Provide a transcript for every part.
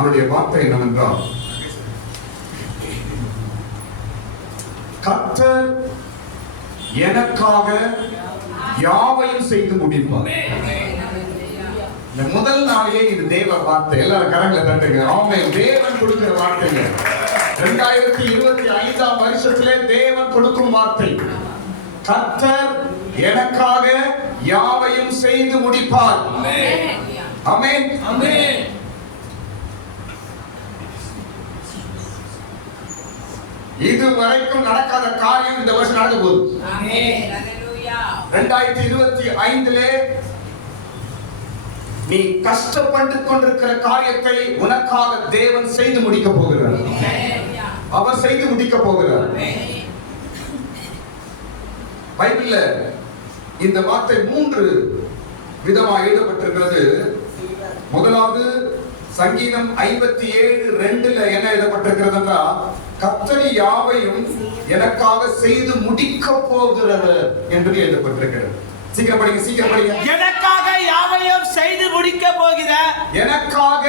அவருடைய வார்த்தை என்னவென்றால், கர்த்தர் எனக்காக யாவையும் செய்து முடிப்பார். இந்த முதல் நாளிலே இது தேவ வார்த்தை. எல்லாரும் கரங்களை தட்டுங்க. ஆமென். தேவன் கொடுக்கிற வார்த்தைங்க. 2025 வருஷத்திலே தேவன் கொடுக்கும் வார்த்தை. கர்த்தர் எனக்காக யாவையும் செய்து முடிப்பார். ஆமென். ஆமென். இதுவரைக்கும் நடக்காத காரியம் இந்த வருஷம் நடக்க போகுது. 2025 நீ கஷ்டப்பட்டு கொண்டிருக்கிற காரியத்தை உனக்காக தேவன் செய்து முடிக்க போகிறார். அவர் செய்து முடிக்க போகிறார். பைபிள்ல இந்த வார்த்தை 3 விதமாக எழுதப்பட்டிருக்கிறது. முதலாவது சங்கீதம் 57:2 என்ன எழுதப்பட்டிருக்கிறது என்றால், கர்த்தர் யாவையும் எனக்காக செய்து முடிக்க போகிறவர் என்று எழுதப்பட்டிருக்கிறது. சீக்கிரம் படிங்க, சீக்கிரம் படிங்க. எனக்காக யாவையும் செய்து முடிக்க போகிற, எனக்காக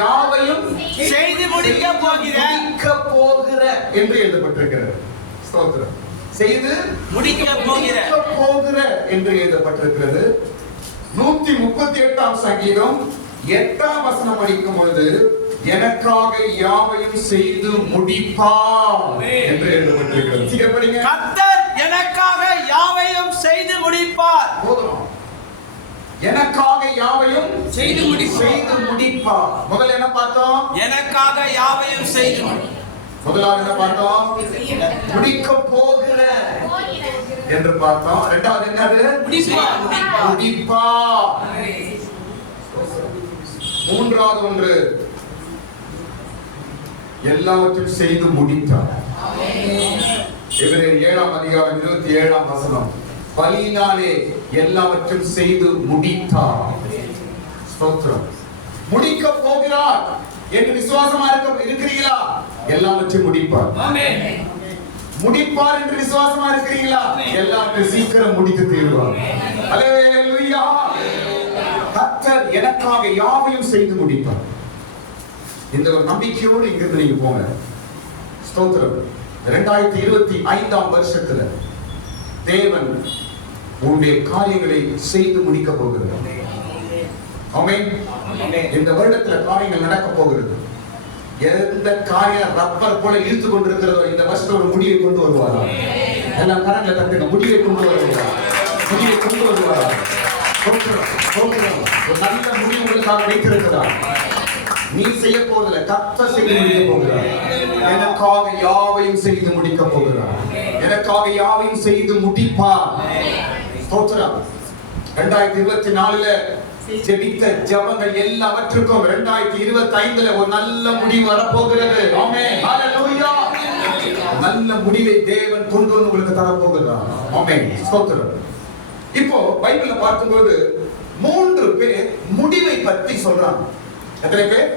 யாவையும் செய்து முடிக்க போகிற என்று எழுதப்பட்டிருக்கிறது. ஸ்தோத்திரம். செய்து முடிக்க போகிற என்று எழுதப்பட்டிருக்கிறது. 138 சங்கீதம் 8 வசனம் படிக்கும் பொழுது, எனக்காக யாவையும் செய்து முடிப்பார் என்று எழுதப்பட்டிருக்கிறது. சீக்கிரம் படிங்க. கர்த்தர் எனக்காக யாவையும் செய்து முடிப்பார். போதும். எனக்காக யாவையும் செய்து முடிப்பார். முதல்ல என்ன பார்த்தோம்? எனக்காக யாவையும் செய்து முதலாவது என்ன பார்த்தோம்? முடிக்க போகிற என்று பார்த்தோம். இரண்டாவது என்னது? முடிப்பார். மூன்றாவது ஒன்று, எல்லாவற்றையும் செய்து முடித்தார். எபிரேயர் 7:27 வசனம், பலியினாலே எல்லாவற்றையும் செய்து முடித்தார். ஸ்தோத்திரம். முடிக்க போகிறார் என்று விசுவாசமா இருக்கிறீங்களா? எல்லாவற்றையும் முடிப்பார். முடிப்பார் என்று விசுவாசமா இருக்கிறீங்களா? எல்லாவற்றையும் சீக்கிரம் முடித்து தீருவார். அல்லேலூயா. கர்த்தர் எனக்காக யாவையும் செய்து முடிப்பார். இந்த ஒரு நம்பிக்கையோடு இங்கிருந்து நீங்க போங்க. ஸ்தோத்திரம். 2025 வருஷத்துல தேவன் உன்னுடைய காரியங்களை செய்து முடிக்க போகிறார். ஆமென். இந்த வருடத்துல காரியங்கள் நடக்க போகிறது. எந்த காரியம் ரப்பர் போல இழுத்து கொண்டிருக்கிறதோ இந்த வருஷத்துல ஒரு முடிவை கொண்டு வருவாரா? எல்லாம் கரங்களை தட்டுங்க. முடிவை கொண்டு வருவாரா? முடிவை கொண்டு வருவாரா? ஒரு நல்ல முடிவு உங்களுக்காக வைத்திருக்கிறார். நீ செய்ய போவதில்லை, கர்த்தர் செய்து முடிக்க போகிறார். எனக்காக யாவையும் செய்து முடிக்க போகிறார். எனக்காக யாவையும் செய்து முடிப்பார். ஸ்தோத்திரம். 2024 ஜெபித்த ஜெபங்கள் எல்லாவற்றுக்கும் 2025 ஒரு நல்ல முடிவு வரப்போகிறது. ஆமென். ஹalleluya. நல்ல முடிவை தேவன் கொண்டு வந்து உங்களுக்கு தர போகிறார். ஆமென். ஸ்தோத்திரம். இப்போ பைபிள்ல பார்க்கும்போது 3 பேர் முடிவை பற்றி சொல்றாங்க. எத்தனை பேர்?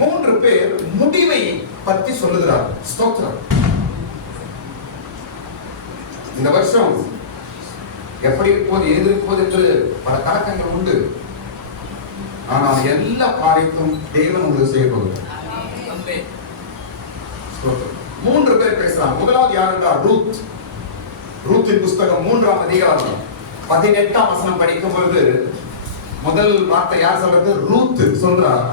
3 பேர் முடிவை பற்றி சொல்லுகிறார். ஸ்தோத்திரம். இந்த வருஷம் எப்படி இருப்போது, எது இருப்போது என்று பல கலக்கங்கள் உண்டு. ஆனால் எல்லா காரியத்தும் தேவன் உங்களுக்கு செய்ய போகிறார். 3 பேர் பேசுறாங்க. முதலாவது யார் என்றால் ரூத். ரூத்தின் புஸ்தகம் 3ஆம் அதிகாரம் 18 வசனம் படிக்கும் பொழுது முதல் வார்த்தை யார் சொல்றது? ரூத் சொல்றார்.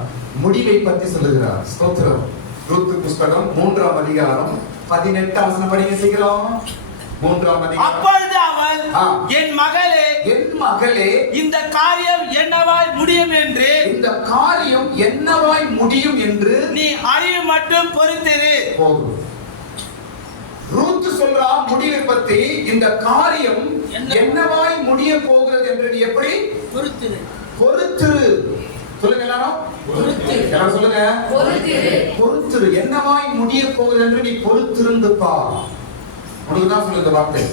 முடிவை பற்றி சொல்லுகிறார். ஸ்தோத்திரம். ரூத் புஸ்தகம் 3ஆம் அதிகாரம் 18 வசனம் படிங்க சீக்கிரம். 3ஆம் அதிகாரம். அப்பொழுது அவள், என் மகளே, இந்த காரியம் என்னவாய் முடியும் என்று நீ அறிவு மட்டும் பொறுத்திரு. போதும். ரூத் சொல்றா முடிவை பத்தி, இந்த காரியம் என்னவாய் முடிய போகிறது என்று நீ எப்படி பொறுத்திரு. சொல்லுங்க எல்லாரும். யாரும் சொல்லுங்க. பொறுத்திரு. என்னவாய் முடிய போகிறது என்று நீ பொறுத்திருந்து பார். உனக்குதான் சொல்லுங்க வார்த்தை.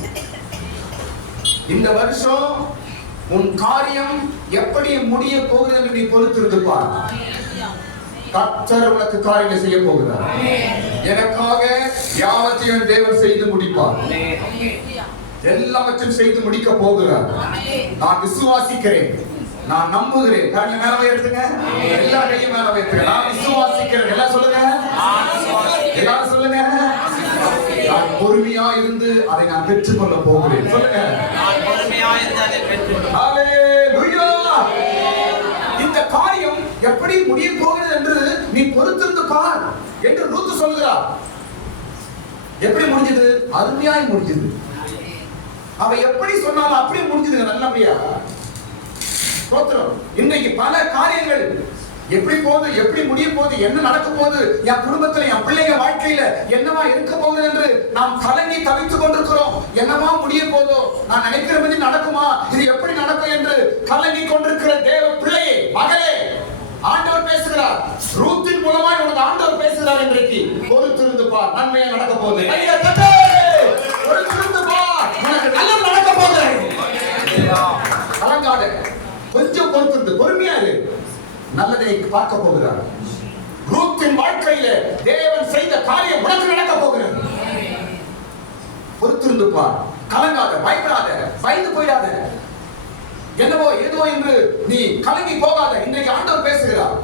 இந்த வருஷம் உன் காரியம் எப்படி முடிய போகிறது என்று நீ பொறுத்திருந்து பார். கர்த்தர் உனக்கு காரியங்களை செய்ய போகிறார். எனக்காக யாவற்றையும் தேவன் செய்து முடிப்பார். எல்லாவற்றையும் செய்து முடிக்க போகிறார். நான் விசுவாசிக்கிறேன். நான் நம்புகிறேன். கையை மேல உயர்த்துங்க. எல்லா கையும் மேல உயர்த்துங்க. நான் விசுவாசிக்கிறேன். எல்லாம் சொல்லுங்க. எல்லாரும் சொல்லுங்க. நான் பொறுமையா இருந்து அதை நான் பெற்றுக்கொள்ள போகிறேன். சொல்லுங்க. நான் பொறுமையா இருந்து அதை பெற்றுக்கொள்ள. ஹalleluya. இந்த காரியம் எப்படி முடிய போகிறது என்று நீ பொறுத்திருந்து பார் என்று ரூத் சொல்கிறார். எப்படி முடிஞ்சது? அருமையாய் முடிஞ்சது. அவ எப்படி சொன்னாலும் அப்படியே முடிஞ்சது. நல்லபடியா ஸ்தோத்திரம். இன்னைக்கு பல காரியங்கள் எப்படி போகுது, எப்படி முடிய போகுது, என்ன நடக்க போகுது, என் குடும்பத்துல என் பிள்ளைங்க வாழ்க்கையில என்னவா இருக்க போகுது என்று நாம் கலங்கி தவித்துக் கொண்டிருக்கிறோம். என்னவா முடிய போதோ, நான் நினைக்கிறபடி நடக்குமா, இது எப்படி நடக்கும் என்று கலங்கி கொண்டிருக்கிற தேவ பிள்ளையே, மகளே, ஆண்டவர் பேசுகிறார். ரூத்தின் மூலமாய் உனக்கு ஆண்டவர் பேசுகிறார். இன்றைக்கு பொறுத்திருந்து பார், நன்மையா நடக்க போகுது. கையை தட்டு. பொறுத்திருந்து பார், உனக்கு நல்லது நடக்க போகுது. கலங்காத, கொஞ்சம் பொறுத்திருந்து, பொறுமையா இரு, நல்லதை பார்க்க போகிறார். ரூத்தின் வாழ்க்கையில தேவன் செய்த காரியம் உனக்கு நடக்க போகிறது. பொறுத்திருந்து பார், கலங்காத, பயப்படாத, பயந்து போயிடாத, என்னவோ ஏதோ என்று நீ கலங்கி போகாத. இன்றைக்கு ஆண்டவர் பேசுகிறார்.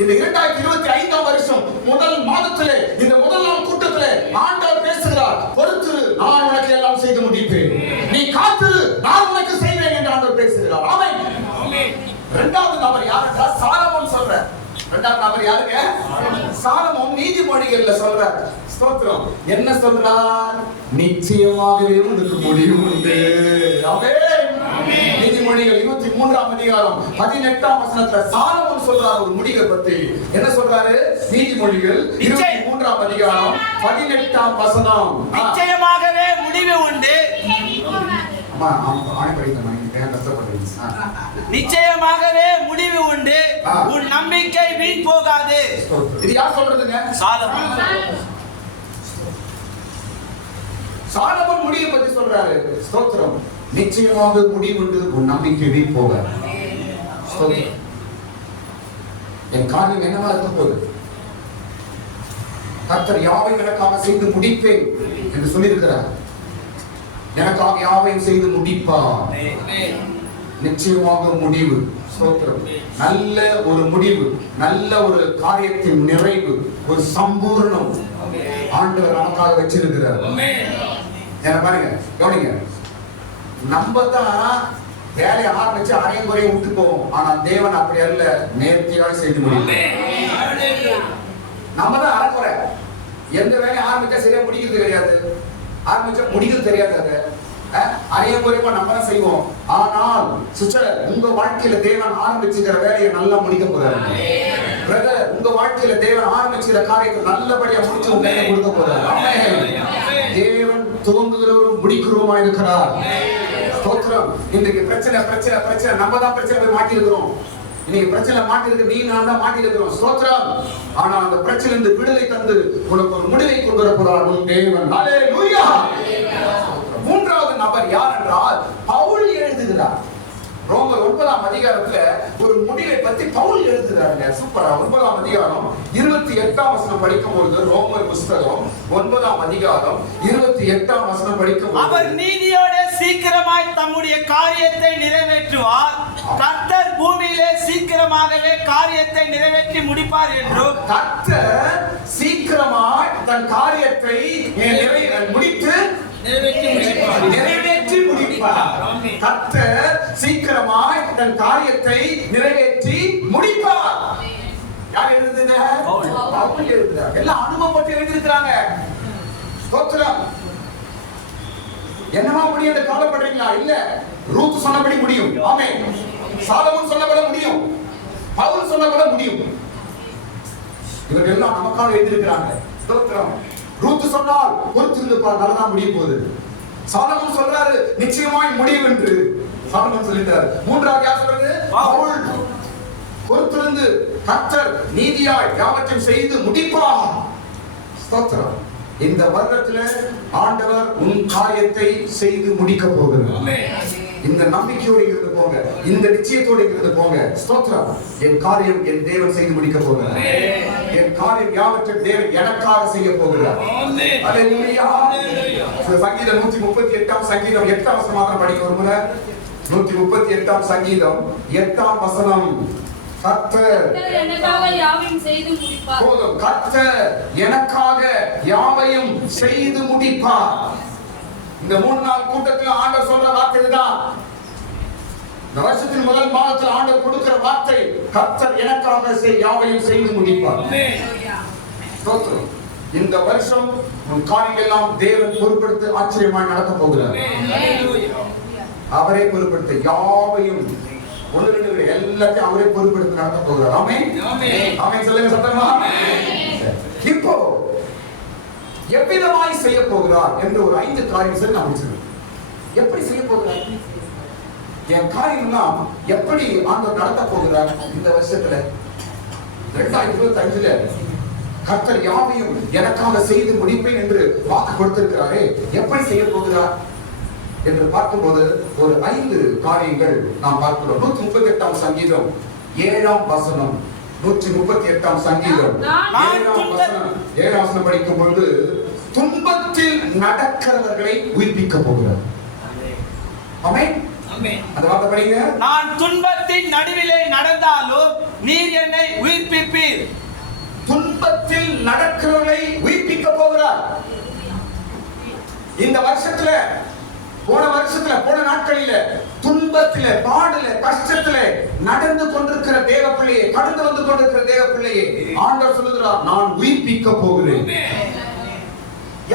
இந்த 2025 வருஷம் முதல் மாதத்திலே, இந்த முதல் நாள் கூட்டத்திலே ஆண்டவர் பேசுகிறார். பொறுத்திரு, நான் உனக்கு எல்லாம் செய்து முடிப்பேன். நீ காத்திரு, நான் உனக்கு செய்வேன் என்று ஆண்டவர் பேசுகிறார். ஆமென். இரண்டாவது நபர் யார் என்றால் சாலமோன் சொல்ற. இரண்டாவது நபர் யாருங்க? சாலமோன் நீதிமொழிகள்ல சொல்ற. ஸ்தோத்திரம். என்ன சொல்றார்? நிச்சயமாகவே உனக்கு முடிவு உண்டு. ஆமென். நீதிமொழிகள் 23ஆம் அதிகாரம் 18ஆம் வசனத்துல சாலமோன் சொல்றார் ஒரு முடிவை பத்தி. என்ன சொல்றாரு? நீதிமொழிகள் 23ஆம் அதிகாரம் 18ஆம் வசனம். நிச்சயமாகவே முடிவு உண்டு. அம்மா ஆணை படிக்கணும். நிச்சயமாகவே முடிவு உண்டு. உன் நம்பிக்கை வீண் போகாது. இது யார் சொல்றதுங்க? சாலமோன். சாலமோன் முடிவை பத்தி சொல்றாரு. ஸ்தோத்திரம். நிச்சயமாக முடிவுண்டு, உன் நம்பிக்கை வீண் போகாது. ஸ்தோத்திரம். என் காரியம் என்னவா இருக்க போகுது? கர்த்தர் யாவையும் எனக்காக செய்து முடிப்பேன் என்று சொல்லியிருக்கிறார். எனக்காக யாவையும் செய்து முடிப்பார். நிச்சயமாக முடிவு. ஸ்தோத்திரம். நல்ல ஒரு முடிவு, நல்ல ஒரு காரியத்தின் நிறைவு, ஒரு சம்பூர்ணம் ஆண்டவர் நமக்காக வச்சிருக்கிறார். என்ன பாருங்க, கவனிங்க. நம்ம தான் வேலையை ஆரம்பிச்சு அரையும் குறையும் விட்டு போவோம். ஆனா தேவன் அப்படி அல்ல, நேர்த்தியாக செய்து முடியும். நம்ம தான் அரைக்குறை. எந்த வேலையை ஆரம்பிச்சா சரியா முடிக்கிறது கிடையாது. ஆரம்பிச்சா முடிக்கிறது தெரியாது. அதை அரையும் குறையுமா நம்ம தான் செய்வோம். ஆனால் சிஸ்டர், உங்க வாழ்க்கையில தேவன் ஆரம்பிச்சுக்கிற வேலையை நல்லா முடிக்க போறாரு. பிரதர், உங்க வாழ்க்கையில தேவன் ஆரம்பிச்சுக்கிற காரியத்தை நல்லபடியா முடிச்சு உங்க கையில கொடுக்க போறாரு. ஆமென். தேவன் துவங்குகிறவரும் முடிக்கிறவருமா இருக்கிறார். ஸ்தோத்திரம். இன்றைக்கு பிரச்சனை பிரச்சனை பிரச்சனை, நம்ம தான் பிரச்சனை போய் மாட்டி இருக்கிறோம். இன்னைக்கு பிரச்சனை மாட்டி இருக்கு, நீ நான் தான் மாட்டி இருக்கிறோம். ஸ்தோத்திரம். ஆனா அந்த பிரச்சனை இருந்து விடுதலை தந்து உனக்கு ஒரு முடிவை கொண்டு வர போறார் உன் தேவன். ஹalleluya. மூன்றாவது நபர் யார் என்றால் பவுல் எழுதுகிறார். ரோமர் 9ஆம் அதிகாரத்துல ஒரு முடிவை பத்தி பவுல் எழுதுகிறாருங்க. சூப்பரா. 9ஆம் அதிகாரம் 28ஆம் வசனம் படிக்கும் பொழுது, ரோமர் புத்தகம் 9ஆம் அதிகாரம் 28ஆம் வசனம் படிக்கும் பொழுது, அவர் நீதியோட சீக்கிரமாய் தம்முடைய காரியத்தை நிறைவேற்றுவார். கர்த்தர் பூமியிலே சீக்கிரமாகவே காரியத்தை நிறைவேற்றி முடிப்பார் என்றும், கர்த்தர் சீக்கிரமாய் தன் காரியத்தை முடித்து நிறைவேற்றி முடிப்பார். கர்த்தர் சீக்கிரமாய் தன் காரியத்தை நிறைவேற்றி முடிப்பார். யார் எழுதுங்க? பவுல் எழுதுறார். எல்லாம் அனுபவப்பட்டு எழுதியிருக்கிறாங்க. ஸ்தோத்திரம். என்னவா முடியும் கவலைப்படுறீங்களா? இல்ல, ரூத் சொன்னபடி முடியும். ஆமென். சாலமோன் சொன்னபடி முடியும். பவுல் சொன்னபடி முடியும். இவர்கள் எல்லாம் நமக்காக எழுதியிருக்கிறாங்க. ஸ்தோத்திரம். ரூத் சொன்னால் பொறுத்திருந்து பார், நல்லதா முடிய போகுது. சாலமோன் சொல்றாரு நிச்சயமாய் முடியும் என்று. சாலமோன் சொல்லிட்டாரு. மூன்றாவது யார் சொல்றது? பவுல். பொறுத்திருந்து கர்த்தர் நீதியாய் யாவற்றையும் செய்து முடிப்பார். ஸ்தோத்திரம். இந்த வருடத்துல ஆண்டவர் உன் காரியத்தை செய்து முடிக்க போகிறார். இந்த நம்பிக்கையோடு இருந்து போங்க, இந்த நிச்சயத்தோடு இருந்து போங்க. ஸ்தோத்திரம். என் காரியம் என் தேவன் செய்து முடிக்க போகிறார். என் காரியம் யாவற்றையும் தேவன் எனக்காக செய்ய போகிறார். ஹalleluya. சங்கீதம் 138ஆம் சங்கீதம் 8ஆம் வசனமாக படிக்க ஒரு முறை. 138 சங்கீதம் 8 வசனம். கர்த்தர் எனக்காக யாவையும் செய்து முடிப்பார். போதும். கர்த்தர் எனக்காக யாவையும் செய்து முடிப்பார். இந்த 3 நாள் கூட்டத்தில் ஆண்டவர் சொல்ற வார்த்தை இதுதான். இந்த வருஷத்தின் முதல் மாதத்தில் ஆண்டவர் கொடுக்கிற வார்த்தை, கர்த்தர் எனக்காக யாவையும் செய்து முடிப்பார். ஸ்தோத்திரம். இந்த வருஷம் உன் காரியங்கள் எல்லாம் தேவன் பொறுப்படுத்தி ஆச்சரியமாய் நடக்க போகிறார். அவரே பொறுப்படுத்த யாவையும் ஒன்று ரெண்டு எல்லாத்தையும் அவரே பொறுப்படுத்தி நடக்க போகிறார். ஆமென். ஆமென் சொல்லுங்க சத்தமா. இப்போ எவ்விதமாய் செய்ய போகிறார் என்று ஒரு 5 காரியங்களை நான் முடிச்சிருக்கேன். எப்படி செய்ய போகிறார், என் காரியம்லாம் எப்படி ஆண்டவர் நடத்த போகிறார் இந்த வருஷத்துல 2025ல கர்த்தர் யாவையும் எனக்காக செய்து முடிப்பேன் என்று வாக்கு கொடுத்திருக்கிறாரே, எப்படி செய்ய போகிறார் என்று பார்க்கும்போது ஒரு 5 காரியங்கள் நாம் பார்க்கிறோம். 138 சங்கீதம் 7 வசனம். 138 சங்கீதம் 7 வசனம் படிக்கும் பொழுது, துன்பத்தில் நடக்கிறவர்களை உயிர்ப்பிக்க போகிறார். ஆமென். அந்த வார்த்தை படிங்க. நான் துன்பத்தின் நடுவிலே நடந்தாலும் நீர் என்னை உயிர்ப்பிப்பீர். துன்பத்தில் நடக்கிறவர்களை உயிர்ப்பிக்க போகிறார். இந்த வருஷத்துல, போன நாட்களில துன்பத்தில, பாடல, கஷ்டத்தில நடந்து கொண்டிருக்கிற தேவ பிள்ளையை, கடந்து வந்து கொண்டிருக்கிற தேவ பிள்ளையை ஆண்டவர் சொல்லுகிறார், நான் உயிர்ப்பிக்க போகிறேன்.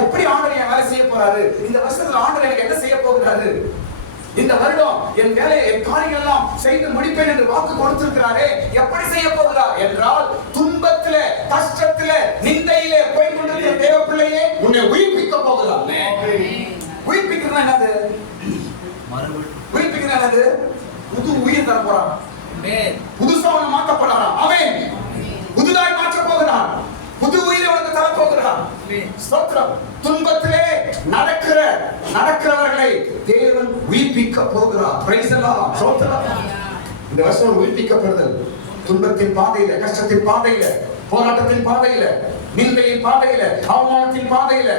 எப்படி ஆண்டவர் என் வேலை செய்ய போறாரு இந்த வருஷத்துல? ஆண்டவர் எனக்கு என்ன செய்ய போகிறாரு? இந்த வருடம் என் வேலை, என் காரியங்கள் எல்லாம் செய்து முடிப்பேன் என்று வாக்கு கொடுத்திருக்கிறாரே, எப்படி செய்ய போகிறார் என்றால், துன்பத்திலே, கஷ்டத்திலே, நிந்தையிலே போய் கொண்டிருக்கிற தேவ பிள்ளையே உன்னை உயிர்ப்பிக்க போகிறார். உயிர்ப்பிக்கிறது என்னது? உயிர்ப்பிக்கிறது என்னது? புது உயிர் தர போறான். புதுசா அவனை மாற்ற போறான். அவன் புதுதாய் மாற்ற போகிறான். புது உயிரை உனக்கு தர போகிறான். ஸ்தோத்திரம். துன்பத்திலே நடக்கிறவர்களை தேவன் உயிர்ப்பிக்க போகிறார். Praise the Lord. ஸ்தோத்திரம். இந்த வருஷம் உயிர்ப்பிக்கப்படுதல், துன்பத்தின் பாதையில, கஷ்டத்தின் பாதையில, போராட்டத்தின் பாதையில, நிந்தையின் பாதையில, அவமானத்தின் பாதையில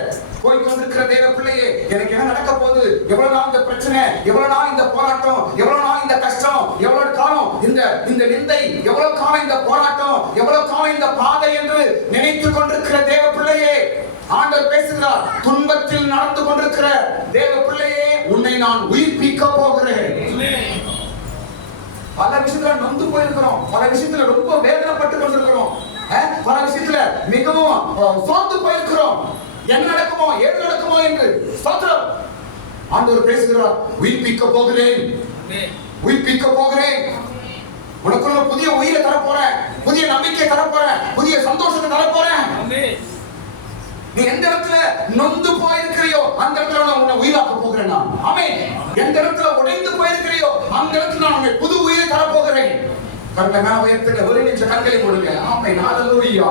போய் கொண்டிருக்கிற தேவ பிள்ளையே, எனக்கு என்ன நடக்க போகுது? எவ்வளவு நாள் இந்த பிரச்சனை, எவ்வளவு நாள் இந்த போராட்டம், எவ்வளவு நாள் இந்த கஷ்டம், எவ்வளவு காலம் இந்த நிந்தை, எவ்வளவு காலம் இந்த போராட்டம், எவ்வளவு காலம் இந்த பாதை என்று நினைத்துக் கொண்டிருக்கிற தேவ பிள்ளையே, ஆண்டவர் பேசுகிறார், துன்பத்தில் நடந்து கொண்டிருக்கிற தேவ பிள்ளையே, உன்னை நான் உயிர்ப்பிக்க போகிறேன். பல விஷயத்துல நொந்து போயிருக்கிறோம், பல விஷயத்துல ரொம்ப வேதனைப்பட்டு கொண்டிருக்கிறோம், பல விஷயத்துல மிகவும் சோர்ந்து போயிருக்கிறோம். என்ன நடக்குமோ, ஏது நடக்குமோ என்று. ஸ்தோத்திரம். ஆண்டவர் பேசுகிறார், உயிர்ப்பிக்க போகிறேன், உயிர்ப்பிக்க போகிறேன். உனக்குள்ள புதிய உயிரை தரப்போறேன், புதிய நம்பிக்கை தரப்போறேன், புதிய சந்தோஷத்தை தரப்போறேன். நீ எந்த இடத்துல நொந்து போயிருக்கிறியோ அந்த இடத்துல நான் உன்னை உயிராக்க போகிறேன். நான் ஆமென். எந்த இடத்துல உடைந்து போயிருக்கிறியோ அந்த இடத்துல நான் உன்னை புது உயிரை தரப்போகிறேன். கண்களை மேல உயர்த்துங்க, ஒரு நிமிஷம் கண்களை மூடுங்க. ஆமென். ஹல்லேலூயா.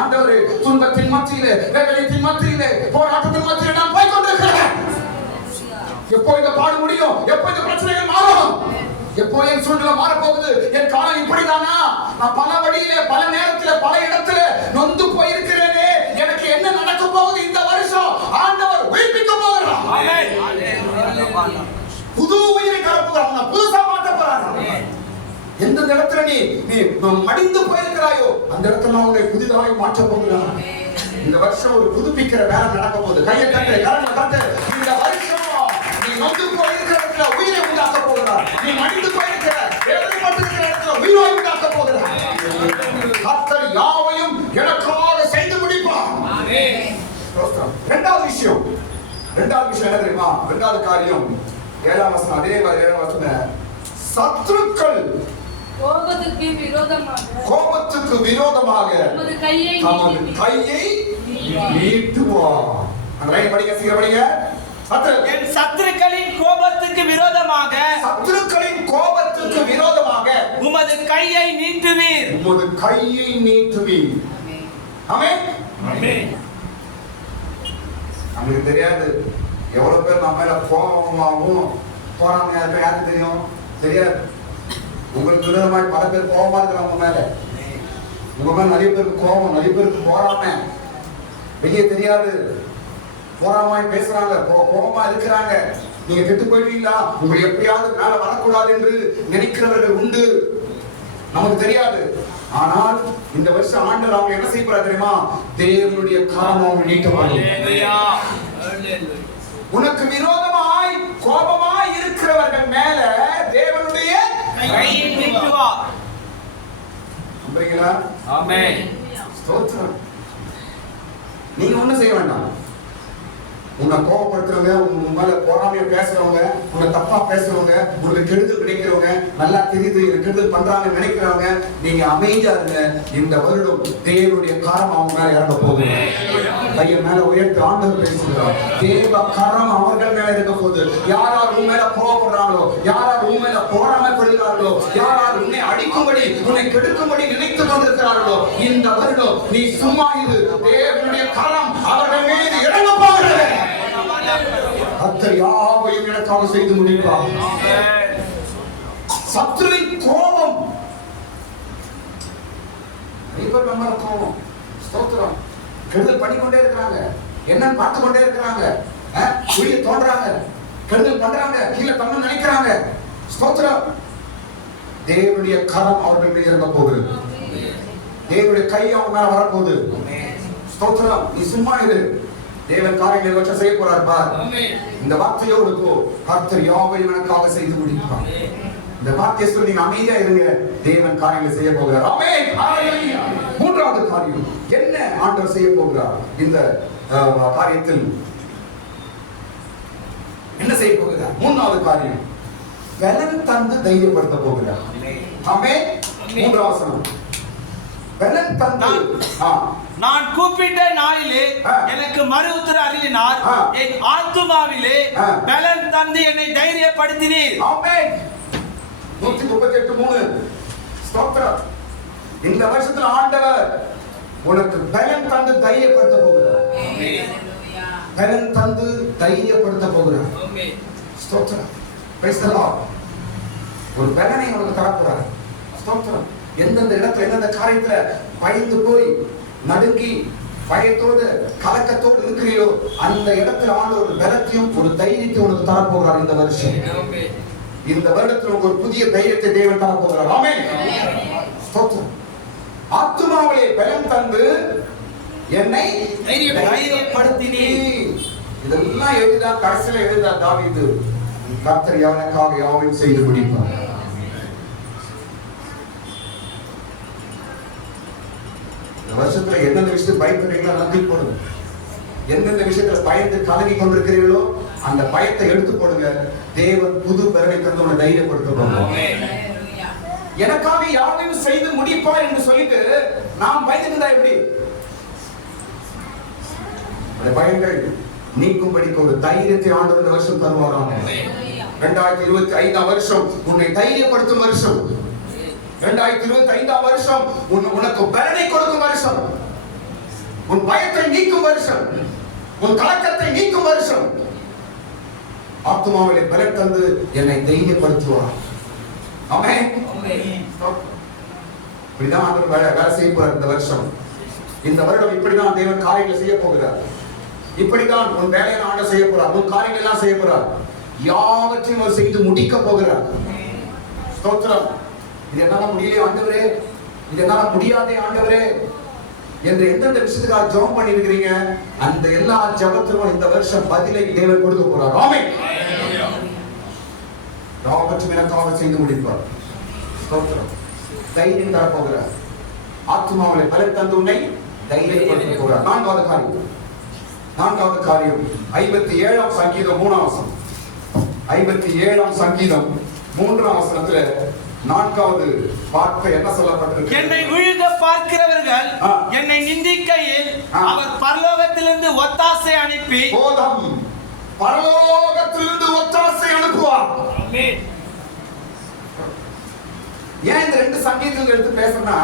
ஆண்டவரே, துன்பத்தின் மத்தியிலே, வேதனையின் மத்தியிலே, போராட்டத்தின் மத்தியிலே நான் போய் கொண்டிருக்கிறேன். எப்போ இந்த பாடு முடியும்? எப்போ இந்த பிரச்சனைகள் மாறும்? எப்போ என் சூழ்நிலை மாற போகுது? என் காலம் இப்படிதானா? நான் பல வழியிலே, பல நேரத்துல, பல இடத்துல நொந்து போயிருக்கிறேனே, எனக்கு என்ன நடக்க போகுது இந்த வருஷம்? ஆண்டவர் உயிர்ப்பிக்க போகிறார். ஆமென். புது உயிரை தரப்போகிறார், புதுசா மாற்ற போறார். எந்த இடத்துல நீ மடிந்து போயிருக்கிறாயோ அந்த இடத்துல உன்னை புதிதாக மாற்ற போகிறார். இந்த வருஷம் ஒரு புதுப்பிக்கிற வேலை நடக்க போகுது. கையை தட்டு, கரங்களை தட்டு. இந்த வருஷம் நீ நொந்து போயிருக்கிற இடத்துல உயிரை உண்டாக்க போகிறார். நீ மடிந்து போயிருக்கிற, வேதனைப்பட்டிருக்கிற இடத்துல உயிரை உண்டாக்க போகிறார். கர்த்தர் யாவையும் எனக்காக செய்து முடிப்பார். இரண்டாவது விஷயம் என்ன தெரியுமா? இரண்டாவது காரியம் 7ஆம் வசனம். அதே 7ஆம் வசனம், சத்துருக்கள் கோபத்துக்கு விரோதமாக தமது கையை நீட்டுவார். அந்த லைன் படிங்க, சீக்கிரம் படிங்க. என் சத்துருக்களின் கோபத்துக்கு விரோதமாக உமது கையை நீட்டுவீர். உமது கையை நீட்டுவீர். ஆமென். நமக்கு தெரியாது எவ்வளவு பேர் நம்ம மேல கோபமாகவும் போறாங்க. யாருக்கு தெரியும்? தெரியாது. உங்களுக்கு விரோதமாய் பல பேர் கோபமா இருக்கிறாங்க உங்க மேல. உங்க மேல நிறைய பேருக்கு கோபம், நிறைய பேருக்கு போறாம, வெளியே தெரியாது, போராமாய் பேசுறாங்க, கோபமா இருக்கிறாங்க. நீங்க கெட்டு போயிடுவீங்களா, உங்களை எப்படியாவது மேல வரக்கூடாது என்று நினைக்கிறவர்கள் உண்டு. நமக்கு தெரியாது. ஆனால் இந்த வருஷம் ஆண்டவர் அவங்க என்ன செய்ய போறாரு தெரியுமா? தேவனுடைய கரம் அவங்க நீட்டப்படும். உனக்கு விரோதமாய் கோபமாய் இருக்கிறவர்கள் மேல தேவனுடைய கையை நீட்டுவார். நம்புறீங்களா? ஆமென். ஸ்தோத்திரம். நீங்க ஒண்ணும் செய்ய வேண்டாம். உன்னை கோபப்படுத்துறவங்க, உங்க மேல பொறாமையா பேசுறவங்க, உன்னை தப்பா பேசுறவங்க, உங்களுக்கு கெடுதல் நினைக்கிறவங்க, நல்லா தெரியுது எனக்கு கெடுதல் பண்றாங்க நினைக்கிறவங்க, நீங்க அமைதியா இருங்க. இந்த வருடம் தேவனுடைய கரம் அவங்க மேல இறங்க போகுது. கையை மேல உயர்த்தி ஆண்டவர் பேசுகிறார். தேவ கரம் அவர்கள் மேல இருக்க போகுது. யாரார் உன் மேல கோபப்படுறாங்களோ, யாரார் உன் மேல பொறாமைப்படுகிறார்களோ, யாரார் உன்னை அடிக்கும்படி உன்னை கெடுக்கும்படி நினைத்துக் கொண்டிருக்கிறார்களோ, இந்த வருடம் நீ சும்மா இரு. தேவனுடைய கரம் அவர்கள் மீது இறங்க போகிறது. கர்த்தர் யாவையும் எனக்காக செய்து முடிப்பார். சத்துருவின் கோபம், கோபம், ஸ்தோத்திரம். கெடுதல் பண்ணிக்கொண்டே இருக்கிறாங்க, என்ன பார்த்து கொண்டே இருக்கிறாங்க, குழிய தோன்றாங்க, கெடுதல் பண்றாங்க, கீழே தண்ணி நினைக்கிறாங்க. ஸ்தோத்திரம். தேவனுடைய கரம் அவர்கள் மீது இறங்க போகுது. தேவனுடைய கை அவங்க மேல வரப்போகுது. ஸ்தோத்திரம். நீ சும்மா இரு. தேவன் காரியங்களை வச்சு செய்ய போறார் பார். இந்த வார்த்தையோடு போ. கர்த்தர் யாவையும் எனக்காக செய்து முடிப்பார். இந்த வார்த்தையை சொல்லி நீங்க அமைதியா இருங்க. தேவன் காரியங்களை செய்ய போகிறார். ஆமென். ஹalleluya. மூன்றாவது காரியம் என்ன ஆண்டவர் செய்ய போகிறார்? இந்த காரியத்தில் என்ன செய்ய போகிறார்? மூன்றாவது காரியம் பலன் தந்து தைரியப்படுத்த போகிறார். ஆமென். மூன்றாவது வசனம். பலன் தந்து நான் கூப்பிட்ட நாளிலே எனக்கு மறு உத்தரவு அருளினார். என் ஆத்துமாவிலே பலன் தந்து என்னை தைரியப்படுத்தினீர். ஆமென். 138:3. ஸ்தோத்திரம். இந்த வருஷத்துல ஆண்டவர் உனக்கு பலன் தந்து தைரியப்படுத்த போகிறார். பலன் தந்து தைரியப்படுத்த போகிறார். ஸ்தோத்திரம். Praise the Lord. ஒரு பலனை உனக்கு தர போறார். ஸ்தோத்திரம். எந்தெந்த இடத்துல எந்தெந்த காரியத்துல பயந்து போய் நடுங்கி பயத்தோடு கலக்கத்தோடு இருக்கிறீரோ அந்த இடத்துல ஆண்டவர் ஒரு பலத்தையும் ஒரு தைரியத்தை உனக்கு தரப்போகிறார். இந்த வருஷம், இந்த வருடத்தில் ஒரு புதிய தைரியத்தை தேவன் தரப்போகிறார். ஆமென். ஸ்தோத்திரம். ஆத்துமாவிலே பலம் தந்து என்னை தைரியப்படுத்தினீர். இதெல்லாம் எழுதா கடைசியில எழுதா தாவீது. கர்த்தர் எனக்காக யாவையும் செய்து முடிப்பார். வருஷத்துல எந்தெந்த விஷயத்தை பயப்படுறீங்களோ நம்பி போடுங்க. எந்தெந்த விஷயத்துல பயந்து கலங்கி கொண்டிருக்கிறீர்களோ அந்த பயத்தை எடுத்து போடுங்க. தேவன் புது பலனை தந்து உன்னை தைரியப்படுத்துவார். எனக்காக யாவையும் செய்து முடிப்பார் என்று சொல்லிட்டு நாம் பயந்துட்டா எப்படி? அந்த பயங்கள் நீக்கும்படிக்கு ஒரு தைரியத்தை ஆண்டவர் இந்த வருஷம் தருவாராம். 2025 வருஷம் உன்னை தைரியப்படுத்தும் வருஷம். 2025 வருஷம் உனக்கு பலனை கொடுக்கும் வருஷம். உன் பயத்தை நீக்கும் வருஷம். உன் கலக்கத்தை நீக்கும் வருஷம். ஆத்துமாவிலே பலன் தந்து என்னை தைரியப்படுத்துவார். ஆமென். இப்படிதான் ஆண்டவர் வேலை செய்ய போறார் இந்த வருஷம். இந்த வருடம் இப்படிதான் தேவன் காரியங்களை செய்ய போகிறார். இப்படிதான் உன் வேலையை ஆண்டவர் செய்ய போறார். உன் காரியங்கள் எல்லாம் செய்ய போறார். யாவற்றையும் அவர் செய்து முடிக்க போகிறார். ஸ்தோத்திரம். இது என்னால முடியலையே ஆண்டவரே, இது என்னால முடியாதே ஆண்டவரே என்று எந்தெந்த விஷயத்துக்காக ஜெபம் பண்ணி இருக்கிறீங்க அந்த எல்லா ஜெபத்திற்கும் இந்த வருஷம் பதிலை தேவன் கொடுக்க போறார். ஆமென். யாவற்றையும் எனக்காக செய்து முடிப்பார். ஸ்தோத்திரம். தைரியம் தர போகிறார். ஆத்துமாவிலே பலன் தந்து உன்னை தைரியப்படுத்த போகிறார். நான்காவது காரியம் 57ஆம் சங்கீதம் 3ஆம் வசனம். 57ஆம் சங்கீதம் 3ஆம் வசனத்துல நான்காவது வார்த்தை என்ன சொல்லப்பட்டிருக்கு? என்னை விழுங்க பார்க்கிறவர்கள் என்னை நிந்திக்கையில் அவர் பரலோகத்திலிருந்து ஒத்தாசை அனுப்பி போதும், பரலோகத்திலிருந்து ஒத்தாசை அனுப்புவார். ஏன் இந்த ரெண்டு சங்கீதங்கள் எடுத்து பேசுறேன்னா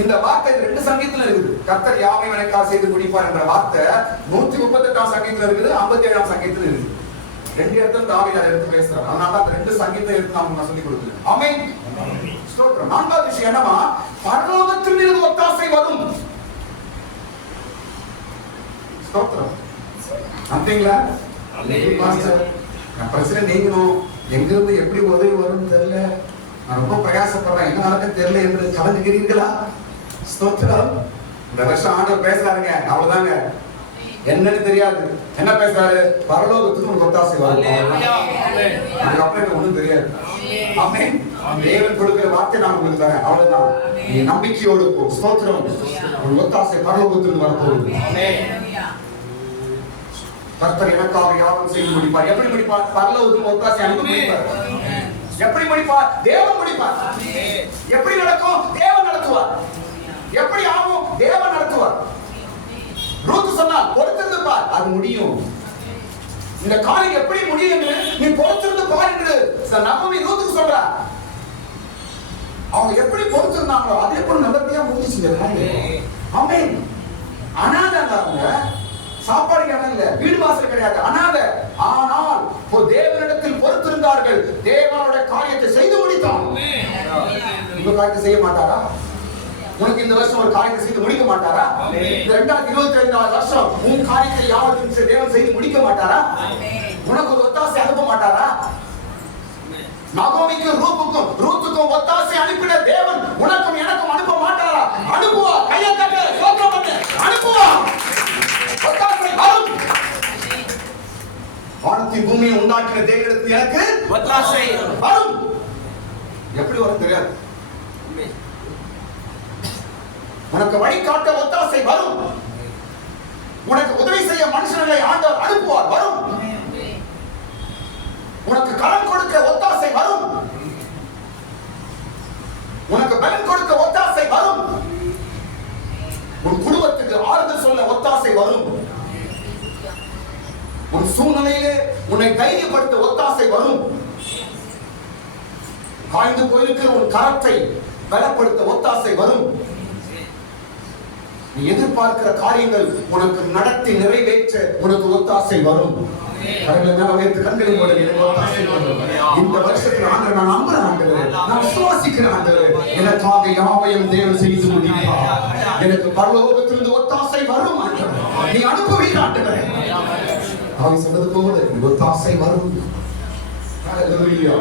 இந்த வார்த்தை ரெண்டு சங்கீதத்துல இருக்குது. கர்த்தர் யாவையும் எனக்காக செய்து முடிப்பார் என்ற வார்த்தை 138ஆம் சங்கீதத்துல இருக்குது, 57ஆம் சங்கீதத்துல இருக்குது. ரெண்டு இடத்துல தாவீது எடுத்து பேசுறாரு. அதனால அந்த ரெண்டு சங்கீதத்தை எடுத்து நான் சொல்லி கொடுக்கிறேன். ஆமென். ஸ்தோத்திரம். நான்காவது விஷயம் என்னமா? பரலோகத்திலிருந்து ஒத்தாசை வரும். ஸ்தோத்திரம். அப்படிங்களா? பாஸ்டர் பிரச்சனை நீங்கணும். எங்கிருந்து எப்படி உதவி வரும்னு தெரியல, நான் ரொம்ப பிரயாசப்படுறேன், என்ன நடக்க தெரியல என்று கலந்துக்கிறீர்களா? ஸ்தோத்திரம். இந்த வருஷம் ஆண்டவர் பேசுறாருங்க, அவ்வளவுதாங்க. என்னன்னு தெரியாது. என்ன பேசுறாரு? பரலோகத்துக்கு ஒரு ஒத்தாசை வரும். அதுக்கப்புறம் எனக்கு ஒண்ணும் தெரியாது. ஆமென். தேவன் கொடுக்கிற வார்த்தை நான் உங்களுக்கு தரேன், அவ்வளவுதான். நீ நம்பிக்கையோடு போ. ஸ்தோத்திரம். ஒரு ஒத்தாசை பரலோகத்திலிருந்து வரப்போகுது. கர்த்தர் எனக்காக யாவும் செய்து முடிப்பார். எப்படி முடிப்பார்? பரலோகத்துக்கு ஒத்தாசை அனுப்பி முடிப்பார். எப்படி முடிப்பார்? தேவன் முடிப்பார். எப்படி நடக்கும்? தேவன் நடத்துவார். எப்படி ஆகும்? தேவன் நடத்துவார். ரூத் சொன்னார், பொறுத்திருந்து பார், அது முடியும். இந்த காரியம் எப்படி முடியும் என்று நீ பொறுத்திருந்து பார் என்று நகோமி ரூத்துக்கு சொல்றா. அவங்க எப்படி பொறுத்திருந்தாங்களோ அதே போல நல்லபடியா முடிஞ்சுச்சு. ஆமென். அனாதைங்க அவங்க, சாப்பாடு இடம் இல்ல, வீடு வாசல் கிடையாது, அனாதை. ஆனால் தேவனிடத்தில் பொறுத்திருந்தார்கள். தேவனுடைய காரியத்தை செய்து முடித்தான். உங்க காரியத்தை செய்ய மாட்டாரா? உனக்கு இந்த வருஷம் ஒரு காரியத்தை செய்து முடிக்க மாட்டாரா? இந்த 2025 வருஷம் உன் காரியத்தை யாவத்தையும் தேவன் செய்து முடிக்க மாட்டாரா? உனக்கு ஒரு ஒத்தாசை அனுப்ப மாட்டாரா? நகோமிக்கும் ரூத்துக்கும் ஒத்தாசை அனுப்பின தேவன் உனக்கும் எனக்கும் அனுப்ப மாட்டாரா? அனுப்புவா. கையை தட்டு, ஸ்தோத்திரம் பண்ணு. அனுப்புவா. ஒத்தாசை வரும். வானத்தையும் பூமியை உண்டாக்கின தேவனிடத்தில் எனக்கு ஒத்தாசை வரும். எப்படி வரும் தெரியாது. உனக்கு வழிகாட்ட ஒத்தாசை வரும். உனக்கு உதவி செய்ய மனுஷர்களை ஆண்டவர் அனுப்புவார், வரும். உனக்கு கடன் கொடுக்க ஒத்தாசை வரும். உனக்கு பலன் கொடுக்க ஒத்தாசை வரும். உன் குடும்பத்துக்கு ஆறுதல் சொல்ல ஒத்தாசை வரும். உன் சூழ்நிலையிலே உன்னை தைரியப்படுத்த ஒத்தாசை வரும். காய்ந்து போயிருக்கிற உன் கரத்தை பலப்படுத்த ஒத்தாசை வரும். நீ எதிர்பார்க்கிற காரியங்கள் உனக்கு நடத்தி நிறைவேற்ற உனக்கு ஒத்தாசை வரும். கண்களை மூட ஒத்தாசை வரும். இந்த வருஷத்தில் ஆண்டவர் நான் நம்புறேன், ஆண்டவரே, நான் விசுவாசிக்கிறேன், ஆண்டவரே, எனக்காக யாவையும் தேவன் செய்து முடிப்பார். எனக்கு பரலோகத்திலிருந்து ஒத்தாசை வரும். ஆண்டவரே, நீ அனுப்புவீர். ஆண்டவரே, ஆவி சொன்னது போல ஒத்தாசை வரும். ஹalleluya.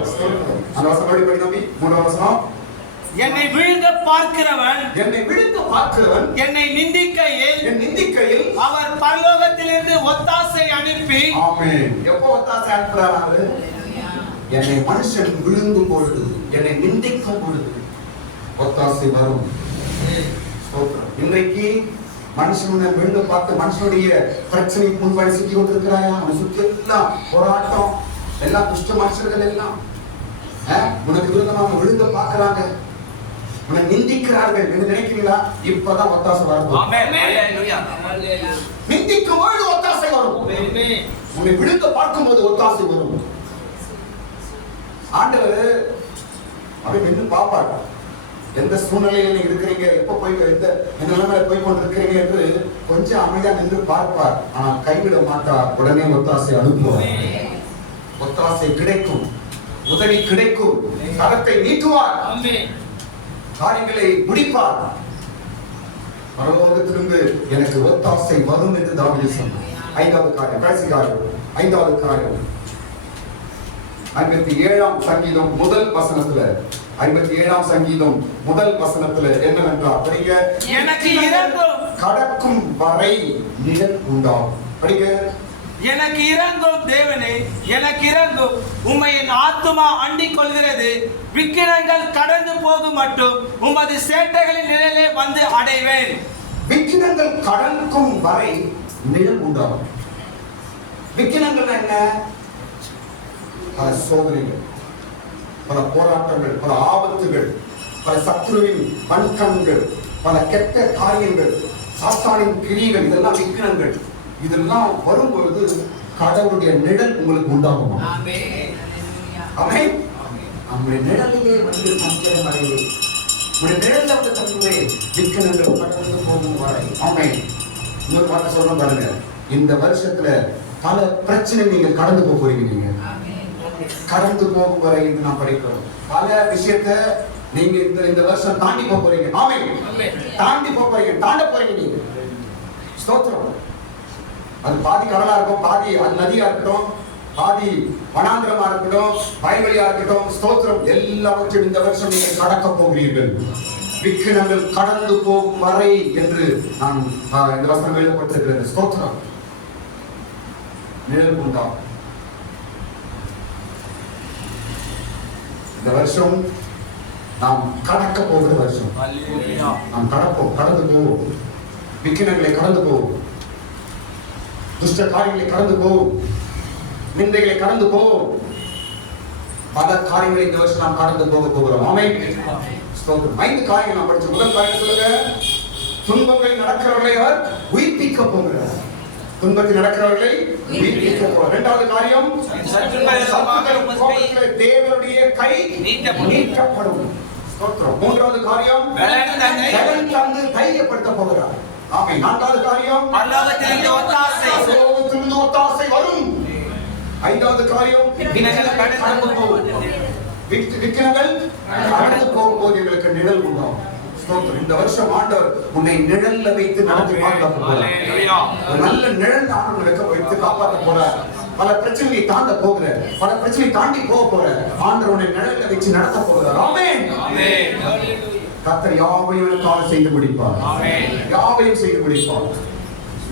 அந்த வசனம் படி நம்பி 3 வசனம். என்னை விழுங்க பார்க்கிறவன் என்னை நிந்திக்கையில் அவர் பரலோகத்திலிருந்து ஒத்தாசை அனுப்பி. ஆமென். எப்போ ஒத்தாசை அனுப்புறாரு? என்னை மனுஷன் விழுங்கும் பொழுது, என்னை நிந்திக்கும் பொழுது ஒத்தாசை வரும். இன்றைக்கு மனுஷனை விழுந்து பார்த்து மனுஷனுடைய பிரச்சனைக்கு முன்பாடி சுற்றி கொண்டிருக்கிறாயா? அவனை சுற்றி எல்லாம் போராட்டம், எல்லாம் துஷ்ட மனுஷர்கள் எல்லாம் உனக்கு விருந்தமாக விழுந்து பார்க்கிறாங்க, உன்னை நிந்திக்கிறார்கள் என்று நினைக்கிறீங்களா? இப்பதான் ஒத்தாசை வரும். நிந்திக்கும் பொழுது ஒத்தாசை வரும். உன்னை விழுந்து பார்க்கும் போது ஒத்தாசை வரும். ஆண்டவர் அப்படி நின்று பார்ப்பார். எந்த சூழ்நிலையில நீங்க இருக்கிறீங்க, எப்ப போய் எந்த நிலைமையில போய் கொண்டிருக்கிறீங்க என்று கொஞ்சம் அமைதியா நின்று பார்ப்பார். ஆனா கைவிட மாட்டார். உடனே ஒத்தாசை அனுப்புவார். ஒத்தாசை கிடைக்கும், உதவி கிடைக்கும், கரத்தை நீட்டுவார், காரியங்களை முடிப்பார். பரலோகத்திலிருந்து எனக்கு ஒத்தாசை வரும் என்று தாவீது சொன்னார். 5வது காரியம், கடைசி காரியம், 5வது காரியம் 57ஆம் சங்கீதம் முதல் வசனத்துல, 57ஆம் சங்கீதம் முதல் வசனத்துல என்னவென்றால், படிங்க. எனக்கு இரங்கும், கடக்கும் வரை நிழல் உண்டாகும். படிங்க. எனக்கு இரங்கும் தேவனே, எனக்கு இரங்கும். உம்மை என் ஆத்துமா அண்டிக் கொள்கிறது. விக்கிரங்கள் கடந்து போகும் மட்டும் உமது சேட்டைகளின் நிழலே வந்து அடைவேன். விக்கிரங்கள் கடக்கும் வரை நிழல் உண்டாகும். விக்கிரங்கள் என்ன? பல சோதனைகள், பல போராட்டங்கள், பல ஆபத்துகள், பல சத்துருவின் வன்கண்கள், பல கெட்ட காரியங்கள், சாத்தானின் கிரிகள், இதெல்லாம் விக்கிரங்கள். இதெல்லாம் வரும்பொழுது கடவுளுடைய நிழல் உங்களுக்கு உண்டாகும். ஆமென். நம்முடைய நிழலிலே வந்து சஞ்சலம் அடைவே, நம்முடைய நிழல்ல வந்து தங்குவே, விக்கிரங்கள் கடந்து போகும் வரை. ஆமென். இன்னொரு வார்த்தை சொல்ல பாருங்க, இந்த வருஷத்துல பல பிரச்சனை நீங்க கடந்து போக போறீங்க. நீங்க கடந்து போகும் வரை என்று நான் படிக்கிறோம். பல விஷயத்தை நீங்க இந்த வருஷம் தாண்டி போக போறீங்க. ஆமென். தாண்டி போக போறீங்க, தாண்ட போறீங்க நீங்க. ஸ்தோத்திரம். அது பாதி கடலா இருக்கும், பாதி அது நதியா இருக்கட்டும், ஆதி வனாந்திரமா இருக்கட்டும், வயல்வெளியா இருக்கட்டும், ஸ்தோத்திரம் எல்லாவற்றையும் இந்த வருஷம் நீங்கள் கடக்க போகிறீர்கள். விக்கினங்கள் கடந்து போகும் வரை என்று நான் இந்த வசனம் எழுதப்பட்டிருக்கிறது. ஸ்தோத்திரம். நிழல் உண்டாம். இந்த வருஷம் நாம் கடக்க போகிற வருஷம். நாம் கடப்போம், கடந்து போவோம். விக்கினங்களை கடந்து போவோம், துஷ்ட காரியங்களை கடந்து போவோம், நிந்தைகளை கடந்து போவோம். பல காரியங்களை இந்த வருஷம் நாம் கடந்து போக போகிறோம். ஆமென். ஸ்தோத்திரம். 5 காரியங்கள் நாம் படிச்சோம். முதல் காரியம் சொல்லுங்க, துன்பங்கள் நடக்கிறவர்களை அவர் உயிர்ப்பிக்க போகிறார். துன்பத்தில் நடக்கிறவர்களை உயிர்ப்பிக்க போகிறார். இரண்டாவது காரியம், சத்துருக்கள் தேவனுடைய கை நீட்டப்படும். ஸ்தோத்திரம். மூன்றாவது காரியம், பலன் தந்து தைரியப்படுத்த போகிறார். ஆமென். நான்காவது காரியம், பரலோகத்திலிருந்து ஒத்தாசை வரும். ஐந்தாவது காரியம், விக்கினங்கள் கடந்து போகும்போது எங்களுக்கு நிழல் உண்டாகும். ஸ்தோத்திரம். இந்த வருஷம் ஆண்டவர் உன்னை நிழல்ல வைத்து நடத்தி பாதுகாக்க போறார். ஒரு நல்ல நிழல் ஆண்டவர் வைத்து காப்பாற்ற போறார். பல பிரச்சனையை தாண்ட போகிற, பல பிரச்சனையை தாண்டி போக போற ஆண்டவர் உன்னை நிழல்ல வச்சு நடத்த போகிறார். ஆமென். கர்த்தர் யாவையும் எனக்காக செய்து முடிப்பார். யாவையும் செய்து முடிப்பார்.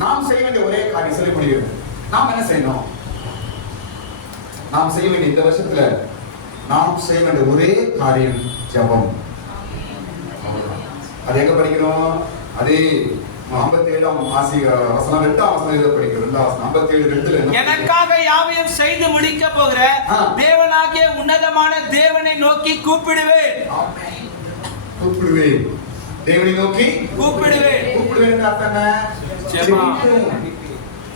நாம் செய்ய வேண்டிய ஒரே காரியம் சொல்ல முடியும். நாம் என்ன செய்யணும்? நாம் செய்ய வேண்டிய இந்த வருஷத்துல நாம் செய்ய வேண்டிய ஒரே காரியம் ஜெபம். அது எங்க படிக்கணும்? அதே 57ஆம் வசனம் 2ஆம் வசனத்துல படிக்கிறோம். 57:2 எனக்காக யாவையும் செய்து முடிக்க போகிற தேவனாகிய உன்னதமான தேவனை நோக்கி கூப்பிடுவேன். கூப்பிடுவேன். தேவனை நோக்கி கூப்பிடுவேன். கூப்பிடுவேன் அர்த்தம் என்ன?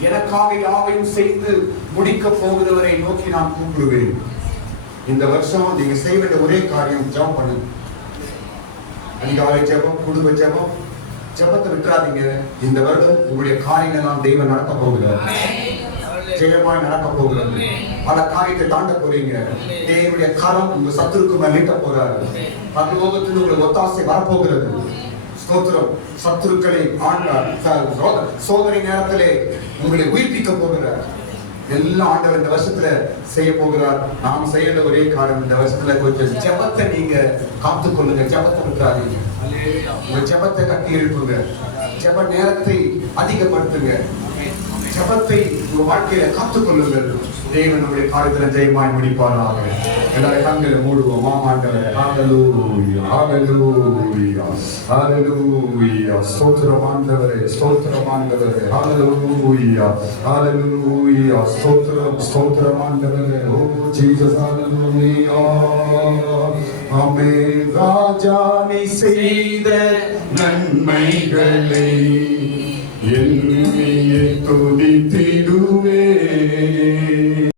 எனக்காக யாவையும் செய்து முடிக்க போகிறவரை நோக்கி நான் கூப்பிடுவேன். இந்த வருஷம் நீங்க செய்ய வேண்டிய ஒரே காரியம் ஜெபம் பண்ணுங்க. அதிகாலை ஜெபம், குடும்ப ஜெபம். ஜெபத்தை விட்டுறாதீங்க. இந்த வருடம் உங்களுடைய காரியங்கள் எல்லாம் தெய்வம் நடத்த போகிறார். ஜெயமாய் நடக்க போகிறது. பல காரியத்தை தாண்ட போறீங்க. தேவனுடைய கரம் உங்க சத்துருக்கு மேல் நீட்ட போறாரு. பரலோகத்தில் உங்களுக்கு ஒத்தாசை வரப்போகிறது. ஸ்தோத்திரம். சத்துருக்களை ஆண்டார் சோதனை நேரத்திலே உங்களை உயிர்ப்பிக்க போகிறார். எல்லாம் ஆண்டவர் இந்த வருஷத்துல செய்ய போகிறார். நாம் செய்யற ஒரே காரணம், இந்த வருஷத்துல கொஞ்சம் ஜெபத்தை நீங்க காத்துக்கொள்ளுங்க. ஜெபத்தை விட்டுறாதீங்க. உங்க ஜெபத்தை கட்டி எழுப்புங்க. ஜெப நேரத்தை அதிகப்படுத்துங்க. ஜெபத்தை உங்க வாழ்க்கையில காத்துக்கொள்ளுங்கள். தேவன் நம்முடைய காரியத்துல ஜெயமாய் முடிப்பாராக. எல்லாரும் கண்களை மூடுவோம். ஆமாண்டவரே. ஹalleluya, ஹalleluya, ஹalleluya. ஸ்தோத்திரம் ஆண்டவரே, ஸ்தோத்திரம் ஆண்டவரே. ஹalleluya, ஹalleluya. ஸ்தோத்திரம், ஸ்தோத்திரம் ஆண்டவரே. ஓ ஜீசஸ், ஹalleluya. ஆமென். ராஜா நீ செய்த நன்மைகளை என்னையே துதித்திடுவே.